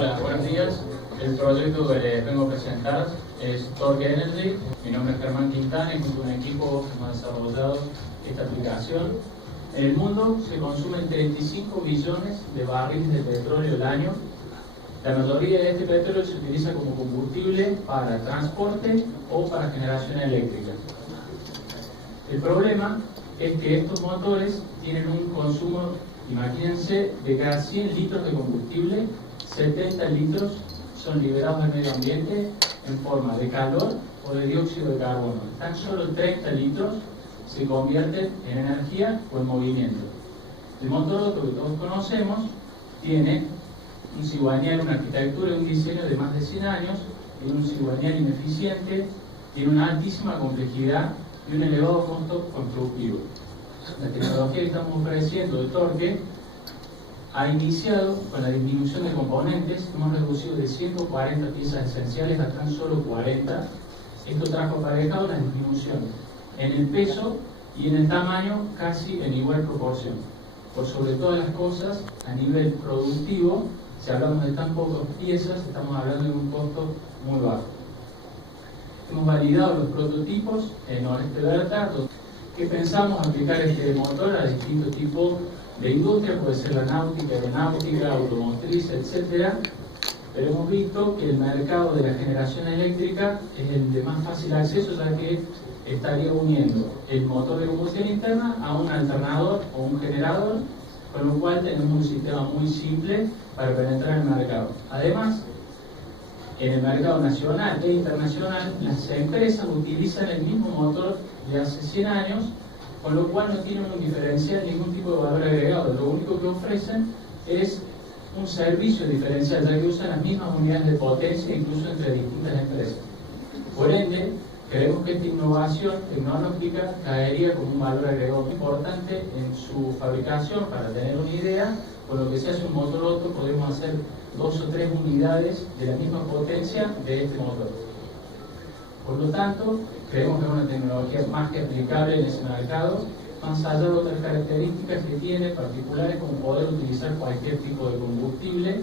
Hola, buenos días. El proyecto que les vengo a presentar es Torque Energy. Mi nombre es Germán Quintana y junto a un equipo hemos desarrollado esta aplicación. En el mundo se consumen 35 billones de barriles de petróleo al año. La mayoría de este petróleo se utiliza como combustible para transporte o para generación eléctrica. El problema es que estos motores tienen un consumo, imagínense, de cada 100 litros de combustible, 70 litros son liberados al medio ambiente en forma de calor o de dióxido de carbono. Tan solo 30 litros se convierten en energía o en movimiento. El motor Otto que todos conocemos tiene un cigüeñal, una arquitectura y un diseño de más de 100 años, tiene un cigüeñal ineficiente, tiene una altísima complejidad y un elevado costo constructivo. La tecnología que estamos ofreciendo de Torque ha iniciado con la disminución de componentes. Hemos reducido de 140 piezas esenciales a tan solo 40. Esto trajo aparejado una disminución en el peso y en el tamaño casi en igual proporción. Por sobre todas las cosas, a nivel productivo, si hablamos de tan pocas piezas, estamos hablando de un costo muy bajo. Hemos validado los prototipos en Noreste Berta, que pensamos aplicar este motor a distintos tipos de industria, puede ser la náutica, aeronáutica, automotriz, etc. Pero hemos visto que el mercado de la generación eléctrica es el de más fácil acceso, ya que estaría uniendo el motor de combustión interna a un alternador o un generador, con lo cual tenemos un sistema muy simple para penetrar el mercado. Además, en el mercado nacional e internacional, las empresas utilizan el mismo motor de hace 100 años, con lo cual no tienen un diferencial, ningún tipo de valor agregado. Lo único que ofrecen es un servicio diferencial, ya que usan las mismas unidades de potencia, incluso entre distintas empresas. Por ende, creemos que esta innovación tecnológica caería como un valor agregado muy importante en su fabricación. Para tener una idea, con lo que se hace un motor Otto, podemos hacer 2 o 3 unidades de la misma potencia de este motor. Por lo tanto, creemos que es una tecnología más que aplicable en ese mercado, más allá de otras características que tiene particulares, como poder utilizar cualquier tipo de combustible.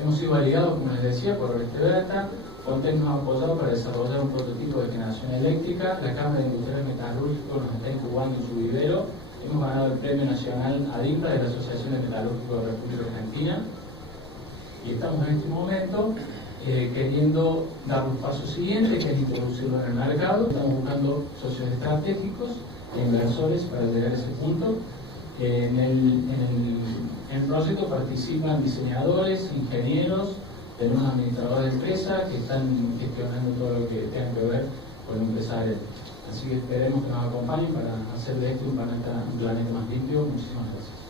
Hemos sido validados, como les decía, por Noreste Berta. Contel nos ha apoyado para desarrollar un prototipo de generación eléctrica. La Cámara de Industriales Metalúrgicos nos está incubando en su vivero. Hemos ganado el Premio Nacional ADIMPA de la Asociación de Metalúrgicos de la República Argentina. Y estamos en este momento queriendo dar un paso siguiente, que es introducirlo en el mercado. Estamos buscando socios estratégicos e inversores para llegar a ese punto. En el proyecto participan diseñadores, ingenieros, tenemos administradores de empresas que están gestionando todo lo que tenga que ver con el empresario. Así que esperemos que nos acompañen para hacer de esto un planeta más limpio. Muchísimas gracias.